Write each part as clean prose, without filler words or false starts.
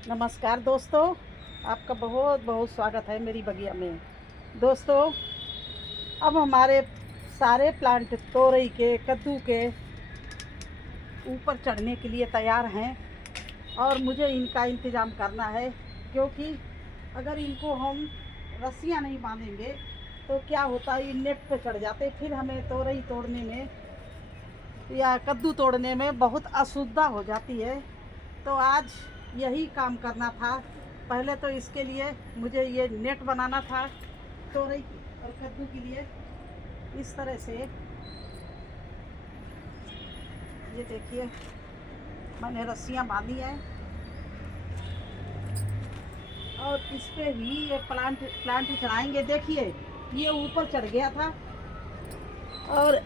नमस्कार दोस्तों, आपका बहुत बहुत स्वागत है मेरी बगिया में। दोस्तों, अब हमारे सारे प्लांट तोरई के, कद्दू के ऊपर चढ़ने के लिए तैयार हैं और मुझे इनका इंतज़ाम करना है, क्योंकि अगर इनको हम रस्सियाँ नहीं बांधेंगे तो क्या होता है, ये नेट पे चढ़ जाते, फिर हमें तोरई तोड़ने में या कद्दू तोड़ने में बहुत असुविधा हो जाती है। तो आज यही काम करना था। पहले तो इसके लिए मुझे ये नेट बनाना था तोरई और कद्दू के लिए। इस तरह से ये देखिए, मैंने रस्सियाँ बांधी हैं और इस पे ही ये प्लांट चढ़ाएंगे। देखिए, ये ऊपर चढ़ गया था और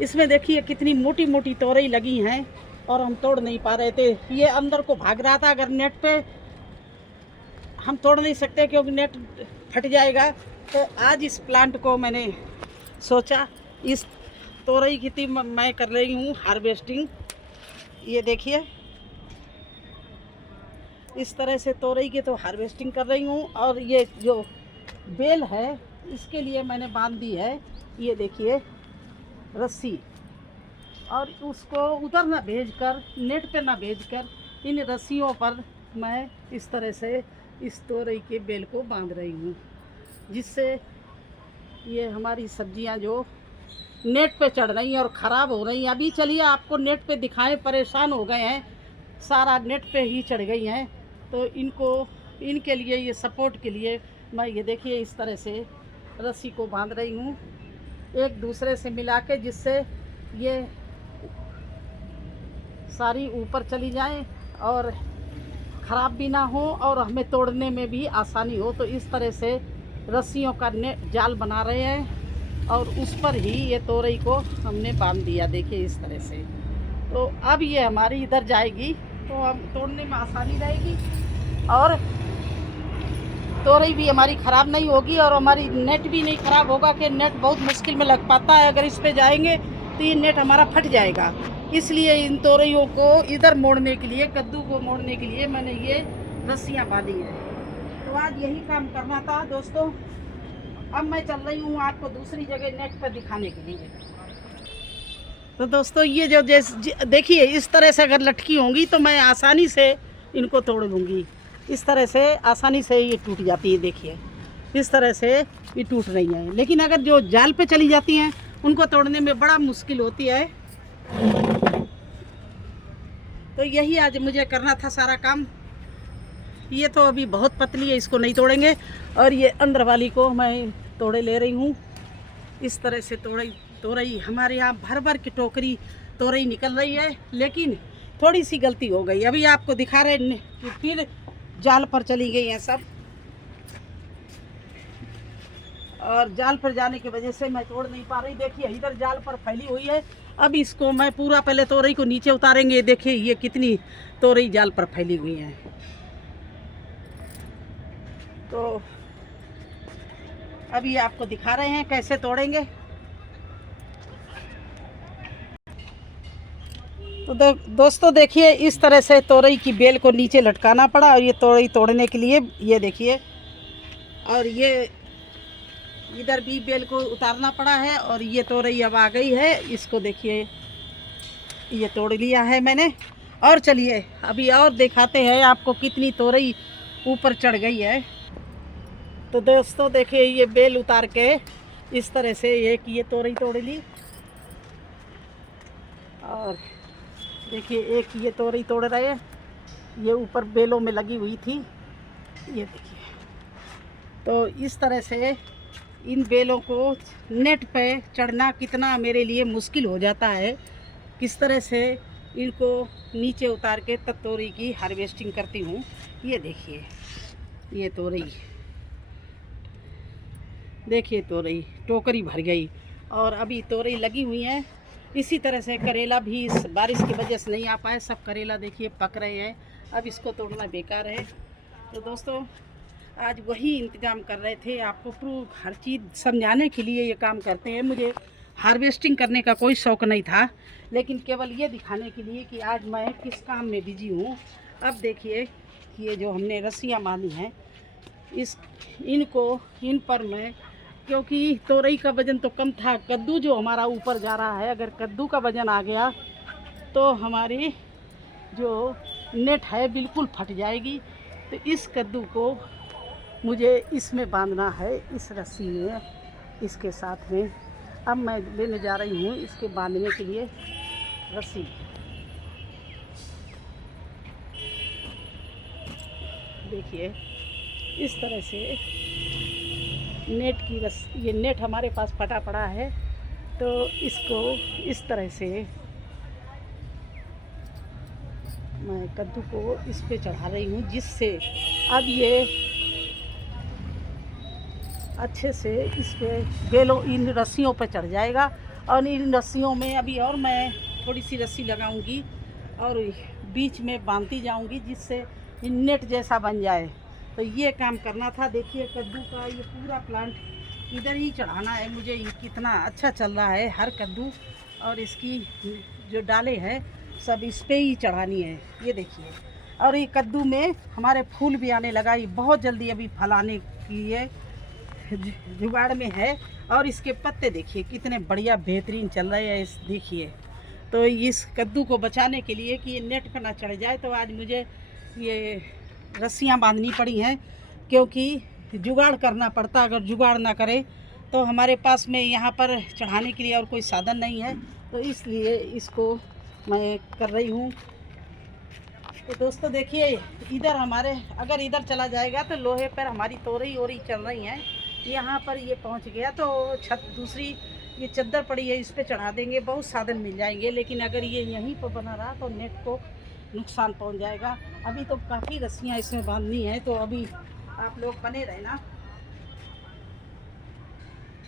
इसमें देखिए कितनी मोटी मोटी तोरई लगी हैं और हम तोड़ नहीं पा रहे थे। ये अंदर को भाग रहा था। अगर नेट पे हम तोड़ नहीं सकते क्योंकि नेट फट जाएगा। तो आज इस प्लांट को मैंने सोचा, इस तोरई की मैं कर रही हूँ हार्वेस्टिंग। ये देखिए, इस तरह से तोरई की तो हार्वेस्टिंग कर रही हूँ। और ये जो बेल है इसके लिए मैंने बांध दी है, ये देखिए, रस्सी। और उसको उधर ना भेजकर, नेट पे ना भेजकर, इन रस्सियों पर मैं इस तरह से इस तोरई के बेल को बांध रही हूँ, जिससे ये हमारी सब्जियां जो नेट पे चढ़ रही हैं और ख़राब हो रही हैं। अभी चलिए आपको नेट पे दिखाएं, परेशान हो गए हैं, सारा नेट पे ही चढ़ गई हैं। तो इनके लिए, ये सपोर्ट के लिए मैं ये देखिए इस तरह से रस्सी को बांध रही हूँ, एक दूसरे से मिला के, जिससे ये सारी ऊपर चली जाएं और ख़राब भी ना हो और हमें तोड़ने में भी आसानी हो। तो इस तरह से रस्सियों का जाल बना रहे हैं और उस पर ही ये तोरई को हमने बांध दिया। देखिए इस तरह से। तो अब ये हमारी इधर जाएगी तो हम तोड़ने में आसानी रहेगी और तोरई भी हमारी ख़राब नहीं होगी और हमारी नेट भी नहीं ख़राब होगा, कि नेट बहुत मुश्किल में लग पाता है। अगर इस पे जाएंगे तो ये नेट हमारा फट जाएगा। इसलिए इन तोरइयों को इधर मोड़ने के लिए, कद्दू को मोड़ने के लिए मैंने ये रस्सियाँ बांधी हैं। तो आज यही काम करना था दोस्तों। अब मैं चल रही हूँ आपको दूसरी जगह नेट पर दिखाने के लिए। तो दोस्तों, ये जो देखिए, इस तरह से अगर लटकी होंगी तो मैं आसानी से इनको तोड़ लूँगी। इस तरह से आसानी से ये टूट जाती है। देखिए इस तरह से ये टूट रही हैं। लेकिन अगर जो जाल पे चली जाती हैं उनको तोड़ने में बड़ा मुश्किल होती है। तो यही आज मुझे करना था सारा काम। ये तो अभी बहुत पतली है, इसको नहीं तोड़ेंगे। और ये अंदर वाली को मैं तोड़े ले रही हूँ। इस तरह से तोरई हमारे यहाँ भर भर की टोकरी तोरई निकल रही है, लेकिन थोड़ी सी गलती हो गई। अभी आपको दिखा रहे कि फिर जाल पर चली गई हैं सब, और जाल पर जाने की वजह से मैं तोड़ नहीं पा रही। देखिए इधर जाल पर फैली हुई है। अब इसको मैं पूरा, पहले तोरई को नीचे उतारेंगे। देखिए ये कितनी तोरई जाल पर फैली हुई है। तो अभी आपको दिखा रहे हैं कैसे तोड़ेंगे। तो दोस्तों देखिए, इस तरह से तोरई की बेल को नीचे लटकाना पड़ा और ये तोरई तोड़ने के लिए, ये देखिए, और ये इधर भी बेल को उतारना पड़ा है। और ये तोरई अब आ गई है, इसको देखिए, ये तोड़ लिया है मैंने। और चलिए अभी और दिखाते हैं आपको कितनी तोरई ऊपर चढ़ गई है। तो दोस्तों देखिए, ये बेल उतार के इस तरह से एक ये तोरई तोड़ ली, और देखिए एक ये तोरई तोड़ रहे हैं, ये ऊपर बेलों में लगी हुई थी, ये देखिए। तो इस तरह से इन बेलों को नेट पे चढ़ना कितना मेरे लिए मुश्किल हो जाता है। किस तरह से इनको नीचे उतार के तब तोरई की हार्वेस्टिंग करती हूँ। ये देखिए, ये तोरई, देखिए तोरई टोकरी भर गई और अभी तोरई लगी हुई हैं। इसी तरह से करेला भी इस बारिश की वजह से नहीं आ पाए। सब करेला देखिए पक रहे हैं, अब इसको तोड़ना बेकार है। तो दोस्तों, आज वही इंतज़ाम कर रहे थे, आपको प्रूफ हर चीज़ समझाने के लिए ये काम करते हैं। मुझे हार्वेस्टिंग करने का कोई शौक़ नहीं था, लेकिन केवल ये दिखाने के लिए कि आज मैं किस काम में बिजी हूँ। अब देखिए ये जो हमने रस्सियाँ बांधी हैं, इन पर मैं, क्योंकि तोरई का वज़न तो कम था, कद्दू जो हमारा ऊपर जा रहा है, अगर कद्दू का वज़न आ गया तो हमारी जो नेट है बिल्कुल फट जाएगी। तो इस कद्दू को मुझे इसमें बांधना है, इस रस्सी में, इसके साथ में। अब मैं लेने जा रही हूँ इसके बांधने के लिए रस्सी। देखिए इस तरह से नेट की रस्सी, ये नेट हमारे पास फटा पड़ा है, तो इसको इस तरह से मैं कद्दू को इस पे चढ़ा रही हूँ, जिससे अब ये अच्छे से इस पे इन रस्सियों पे चढ़ जाएगा। और इन रस्सियों में अभी और मैं थोड़ी सी रस्सी लगाऊंगी और बीच में बांधती जाऊंगी, जिससे नेट जैसा बन जाए। तो ये काम करना था। देखिए कद्दू का ये पूरा प्लांट इधर ही चढ़ाना है मुझे। ये कितना अच्छा चल रहा है हर कद्दू, और इसकी जो डाले हैं सब इस पे ही चढ़ानी है। ये देखिए, और ये कद्दू में हमारे फूल भी आने लगा। ये बहुत जल्दी अभी फलाने की ये जुगाड़ में है। और इसके पत्ते देखिए कितने बढ़िया बेहतरीन चल रहे हैं। देखिए, तो इस कद्दू को बचाने के लिए कि ये नेट पर ना चढ़ जाए, तो आज मुझे ये रस्सियाँ बांधनी पड़ी हैं, क्योंकि जुगाड़ करना पड़ता। अगर जुगाड़ ना करें तो हमारे पास में यहाँ पर चढ़ाने के लिए और कोई साधन नहीं है, तो इसलिए इसको मैं कर रही हूँ। तो दोस्तों देखिए, इधर हमारे अगर इधर चला जाएगा तो लोहे पर हमारी तोरई ओरी चल रही हैं। यहाँ पर ये पहुँच गया तो छत दूसरी ये चद्दर पड़ी है, इस पे चढ़ा देंगे, बहुत साधन मिल जाएंगे। लेकिन अगर ये यहीं पर बना रहा तो नेट को नुकसान पहुँच जाएगा। अभी तो काफ़ी रस्सियाँ इसमें बांधनी है, तो अभी आप लोग बने रहना।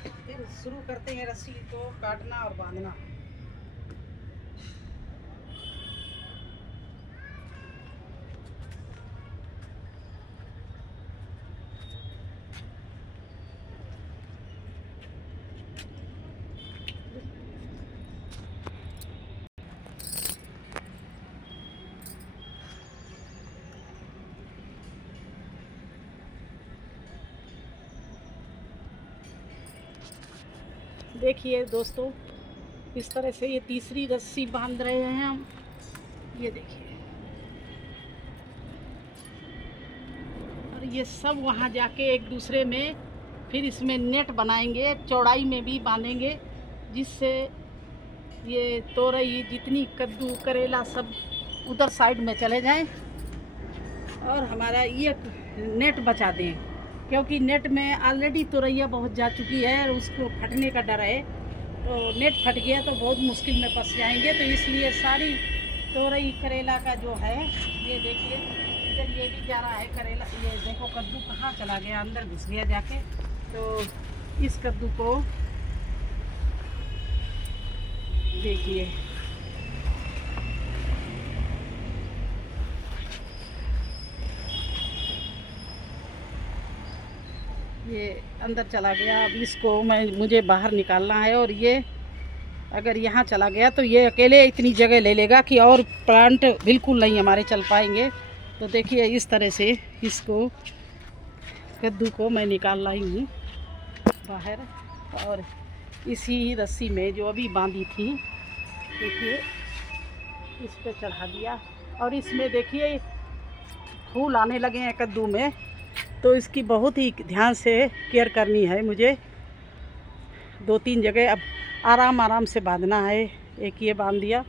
फिर शुरू करते हैं रस्सी को काटना और बांधना। देखिए दोस्तों, इस तरह से ये तीसरी रस्सी बांध रहे हैं हम। ये देखिए, और ये सब वहाँ जाके एक दूसरे में फिर इसमें नेट बनाएंगे, चौड़ाई में भी बांधेंगे, जिससे ये तोरई जितनी कद्दू करेला सब उधर साइड में चले जाएं और हमारा ये नेट बचा दें। क्योंकि नेट में ऑलरेडी तोरैया बहुत जा चुकी है और उसको फटने का डर है, तो नेट फट गया तो बहुत मुश्किल में फंस जाएंगे। तो इसलिए सारी तोरई करेला का जो है, ये देखिए इधर ये भी जा रहा है करेला। ये देखो कद्दू कहाँ चला गया, अंदर घुस गया जाके। तो इस कद्दू को देखिए, ये अंदर चला गया। अब इसको मुझे बाहर निकालना है, और ये अगर यहाँ चला गया तो ये अकेले इतनी जगह ले लेगा कि और प्लांट बिल्कुल नहीं हमारे चल पाएंगे। तो देखिए इस तरह से इसको कद्दू को मैं निकाल लाई हूँ बाहर, और इसी रस्सी में जो अभी बांधी थी, देखिए इस पे चढ़ा दिया। और इसमें देखिए फूल आने लगे हैं कद्दू में, तो इसकी बहुत ही ध्यान से केयर करनी है मुझे। 2-3 जगह अब आराम से बांधना है। एक ये बांध दिया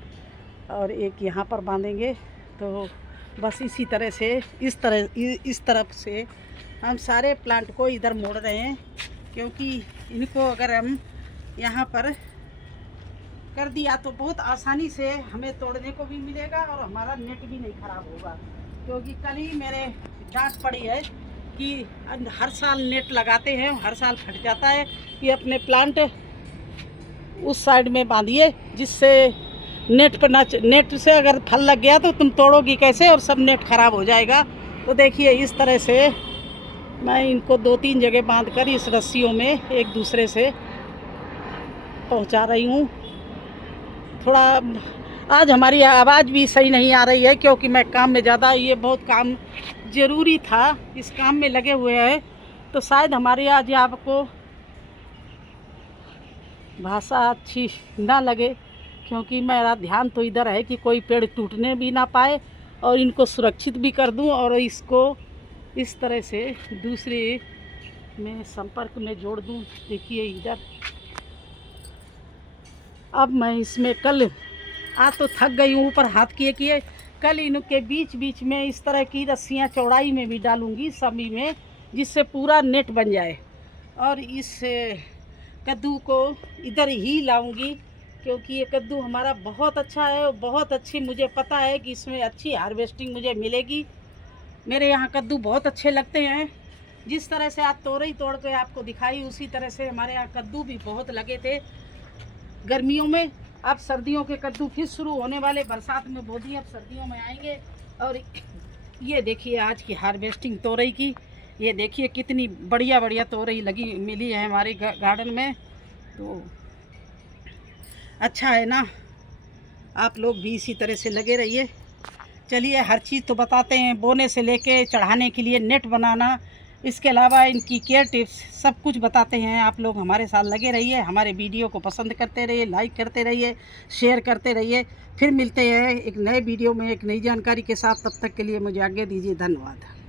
और एक यहाँ पर बांधेंगे। तो बस इसी तरह से इस तरफ से हम सारे प्लांट को इधर मोड़ रहे हैं, क्योंकि इनको अगर हम यहाँ पर कर दिया तो बहुत आसानी से हमें तोड़ने को भी मिलेगा और हमारा नेट भी नहीं ख़राब होगा। क्योंकि कल ही मेरे डांट पड़ी है कि हर साल नेट लगाते हैं, हर साल फट जाता है। कि अपने प्लांट उस साइड में बांधिए, जिससे नेट पर ना, नेट से अगर फल लग गया तो तुम तोड़ोगी कैसे, और सब नेट ख़राब हो जाएगा। तो देखिए इस तरह से मैं इनको 2-3 जगह बांधकर इस रस्सियों में एक दूसरे से पहुंचा रही हूँ। थोड़ा आज हमारी आवाज़ भी सही नहीं आ रही है क्योंकि मैं काम में ज़्यादा, ये बहुत काम ज़रूरी था, इस काम में लगे हुए हैं, तो शायद हमारी आज आपको भाषा अच्छी ना लगे, क्योंकि मेरा ध्यान तो इधर है कि कोई पेड़ टूटने भी ना पाए और इनको सुरक्षित भी कर दूं और इसको इस तरह से दूसरे में संपर्क में जोड़ दूं। देखिए इधर अब मैं इसमें कल आज तो थक गई हूँ ऊपर हाथ किए किए, कल इनके बीच बीच में इस तरह की रस्सियाँ चौड़ाई में भी डालूँगी सभी में, जिससे पूरा नेट बन जाए। और इस कद्दू को इधर ही लाऊंगी क्योंकि ये कद्दू हमारा बहुत अच्छा है और बहुत अच्छी, मुझे पता है कि इसमें अच्छी हार्वेस्टिंग मुझे मिलेगी। मेरे यहाँ कद्दू बहुत अच्छे लगते हैं। जिस तरह से आज तोरई तोड़ के आपको दिखाई, उसी तरह से हमारे यहाँ कद्दू भी बहुत लगे थे गर्मियों में। अब सर्दियों के कद्दू फिर शुरू होने वाले, बरसात में बो दिए, अब सर्दियों में आएंगे। और ये देखिए आज की हार्वेस्टिंग तोरई की, ये देखिए कितनी बढ़िया बढ़िया तोरई लगी मिली है हमारे गार्डन में, तो अच्छा है ना। आप लोग भी इसी तरह से लगे रहिए। चलिए हर चीज़ तो बताते हैं, बोने से लेके चढ़ाने के लिए नेट बनाना, इसके अलावा इनकी केयर टिप्स सब कुछ बताते हैं। आप लोग हमारे साथ लगे रहिए, हमारे वीडियो को पसंद करते रहिए, लाइक करते रहिए, शेयर करते रहिए। फिर मिलते हैं एक नए वीडियो में एक नई जानकारी के साथ। तब तक के लिए मुझे आज्ञा दीजिए। धन्यवाद।